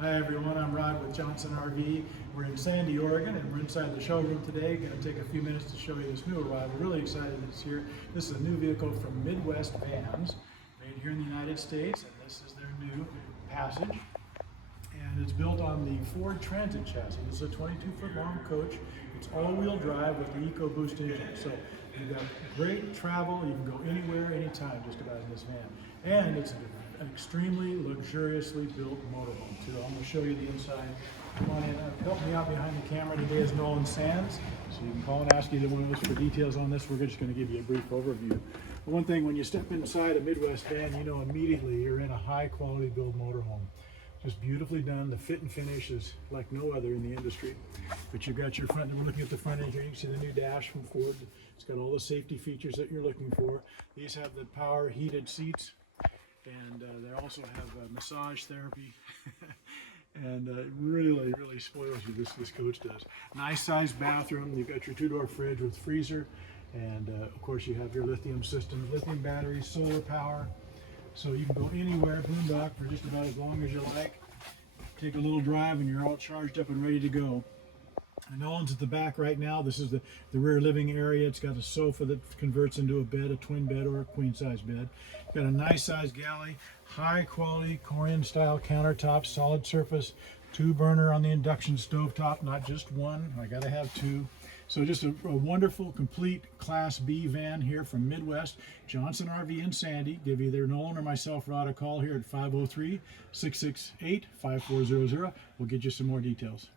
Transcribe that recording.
Hi everyone, I'm Rod with Johnson RV. We're in Sandy, Oregon, and we're inside the showroom today. Going to take a few minutes to show you this new arrival. We're really excited it's here. This is a new vehicle from Midwest Vans, made here in the United States, and this is their new Passage. And it's built on the Ford Transit chassis. This is a 22-foot long coach. It's all-wheel drive with the EcoBoost engine. So you've got great travel. You can go anywhere, anytime, just about in this van. And it's an extremely luxuriously built motorhome too. I'm going to show you the inside. Come on in. Help me out behind the camera today is Nolan Sands. So you can call and ask either one of us for details on this. We're just going to give you a brief overview. But one thing, when you step inside a Midwest van, you know immediately you're in a high-quality built motorhome. Just beautifully done. The fit and finish is like no other in the industry. But you've got your front, we're looking at the front end here. You can see the new dash from Ford. It's got all the safety features that you're looking for. These have the power heated seats, and they also have massage therapy. And really spoils you, this coach does. Nice sized bathroom. You've got your two-door fridge with freezer. And of course you have your lithium systems, lithium batteries, solar power. So you can go anywhere, boondock, for just about as long as you like. Take a little drive and you're all charged up and ready to go. And Nolan's at the back right now. This is the rear living area. It's got a sofa that converts into a bed, a twin bed or a queen size bed. Got a nice size galley, high quality Korean style countertops, solid surface, 2-burner on the induction stove top, not just one. I gotta have 2. So just a wonderful, complete Class B van here from Midwest. Johnson RV in Sandy. Give either Nolan or myself, Rod, a call here at 503-668-5400. We'll get you some more details.